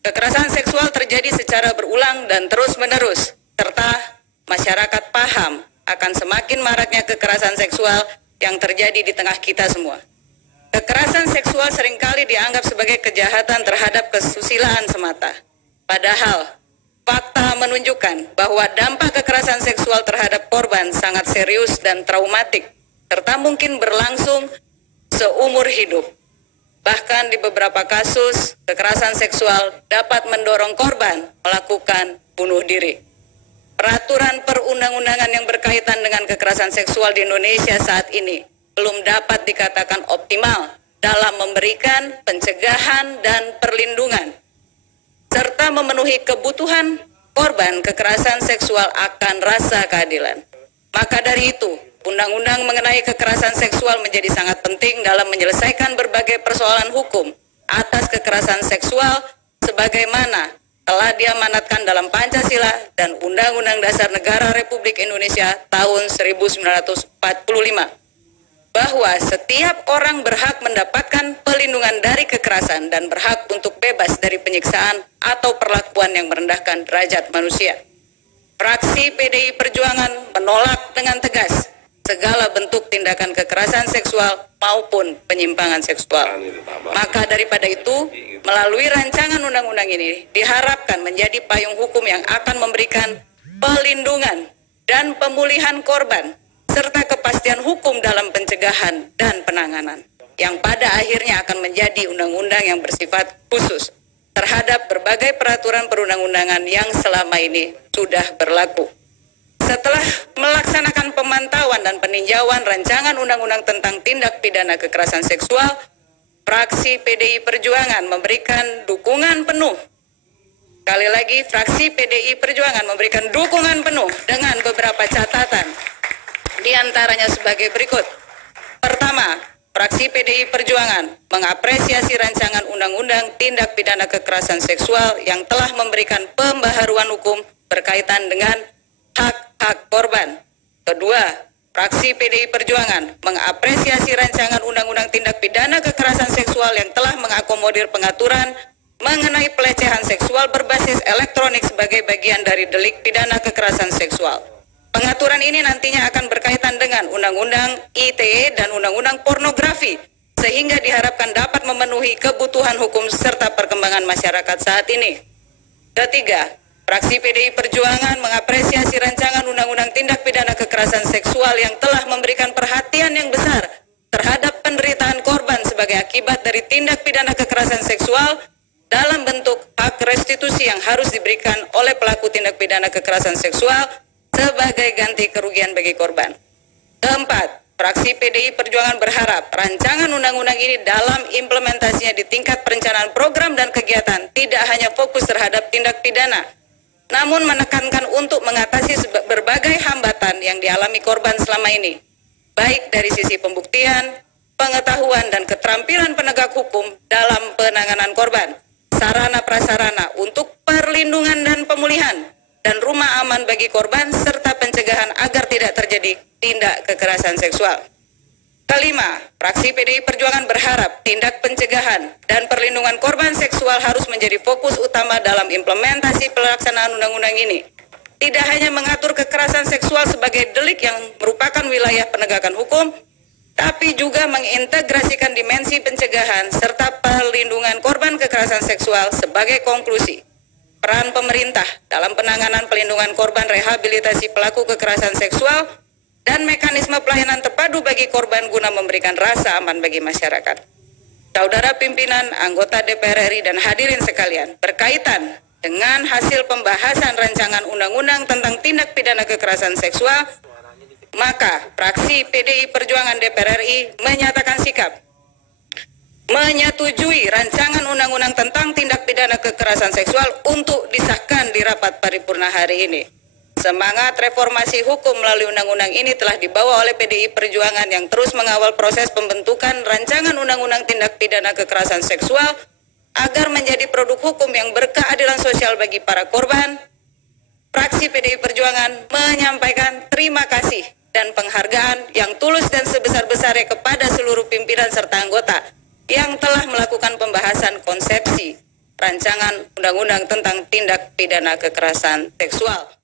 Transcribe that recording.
Kekerasan seksual terjadi secara berulang dan terus-menerus, serta masyarakat paham akan semakin maraknya kekerasan seksual yang terjadi di tengah kita semua. Kekerasan seksual seringkali dianggap sebagai kejahatan terhadap kesusilaan semata. Padahal, fakta menunjukkan bahwa dampak kekerasan seksual terhadap korban sangat serius dan traumatik, serta mungkin berlangsung seumur hidup. Bahkan di beberapa kasus, kekerasan seksual dapat mendorong korban melakukan bunuh diri. Peraturan perundang-undangan yang berkaitan dengan kekerasan seksual di Indonesia saat ini belum dapat dikatakan optimal dalam memberikan pencegahan dan perlindungan, serta memenuhi kebutuhan korban kekerasan seksual akan rasa keadilan. Maka dari itu, undang-undang mengenai kekerasan seksual menjadi sangat penting dalam menyelesaikan berbagai persoalan hukum atas kekerasan seksual sebagaimana telah diamanatkan dalam Pancasila dan Undang-Undang Dasar Negara Republik Indonesia tahun 1945. Bahwa setiap orang berhak mendapatkan pelindungan dari kekerasan dan berhak untuk bebas dari penyiksaan atau perlakuan yang merendahkan derajat manusia. Fraksi PDI Perjuangan menolak dengan tegas segala bentuk tindakan kekerasan seksual maupun penyimpangan seksual. Maka daripada itu, melalui rancangan undang-undang ini diharapkan menjadi payung hukum yang akan memberikan perlindungan dan pemulihan korban serta kepastian hukum dalam pencegahan dan penanganan, yang pada akhirnya akan menjadi undang-undang yang bersifat khusus terhadap berbagai peraturan perundang-undangan yang selama ini sudah berlaku. Setelah melaksanakan pemantauan dan peninjauan rancangan undang-undang tentang tindak pidana kekerasan seksual, fraksi PDI Perjuangan memberikan dukungan penuh. Sekali lagi, fraksi PDI Perjuangan memberikan dukungan penuh dengan beberapa catatan. Di antaranya sebagai berikut. Pertama, fraksi PDI Perjuangan mengapresiasi rancangan undang-undang tindak pidana kekerasan seksual yang telah memberikan pembaharuan hukum berkaitan dengan hak-hak korban. Kedua, fraksi PDI Perjuangan mengapresiasi rancangan undang-undang tindak pidana kekerasan seksual yang telah mengakomodir pengaturan mengenai pelecehan seksual berbasis elektronik sebagai bagian dari delik pidana kekerasan seksual. Pengaturan ini nantinya akan berkaitan dengan Undang-Undang ITE dan Undang-Undang Pornografi, sehingga diharapkan dapat memenuhi kebutuhan hukum serta perkembangan masyarakat saat ini. Ketiga, fraksi PDI Perjuangan mengapresiasi rancangan undang-undang tindak pidana kekerasan seksual yang telah memberikan perhatian yang besar terhadap penderitaan korban sebagai akibat dari tindak pidana kekerasan seksual dalam bentuk hak restitusi yang harus diberikan oleh pelaku tindak pidana kekerasan seksual sebagai ganti kerugian bagi korban. Keempat, fraksi PDI Perjuangan berharap rancangan undang-undang ini dalam implementasinya di tingkat perencanaan program dan kegiatan tidak hanya fokus terhadap tindak pidana, namun menekankan untuk mengatasi berbagai hambatan yang dialami korban selama ini, baik dari sisi pembuktian, pengetahuan, dan keterampilan penegak hukum dalam penanganan korban, sarana prasarana untuk perlindungan dan pemulihan, dan rumah aman bagi korban, serta pencegahan agar tidak terjadi tindak kekerasan seksual. Kelima, fraksi PDI Perjuangan berharap tindak pencegahan dan perlindungan korban seksual harus menjadi fokus utama dalam implementasi pelaksanaan undang-undang ini. Tidak hanya mengatur kekerasan seksual sebagai delik yang merupakan wilayah penegakan hukum, tapi juga mengintegrasikan dimensi pencegahan serta perlindungan korban kekerasan seksual sebagai konklusi. Peran pemerintah dalam penanganan pelindungan korban rehabilitasi pelaku kekerasan seksual dan mekanisme pelayanan terpadu bagi korban guna memberikan rasa aman bagi masyarakat. Saudara pimpinan, anggota DPR RI dan hadirin sekalian, berkaitan dengan hasil pembahasan rancangan undang-undang tentang tindak pidana kekerasan seksual, maka fraksi PDI Perjuangan DPR RI menyatakan sikap menyetujui rancangan undang-undang tentang tindak pidana kekerasan seksual untuk disahkan di rapat paripurna hari ini. Semangat reformasi hukum melalui undang-undang ini telah dibawa oleh PDI Perjuangan yang terus mengawal proses pembentukan rancangan undang-undang tindak pidana kekerasan seksual agar menjadi produk hukum yang berkeadilan sosial bagi para korban. Fraksi PDI Perjuangan menyampaikan terima kasih dan penghargaan yang tulus dan sebesar-besarnya kepada seluruh pimpinan serta anggota yang telah melakukan pembahasan konsepsi rancangan Undang-Undang tentang Tindak Pidana Kekerasan Seksual.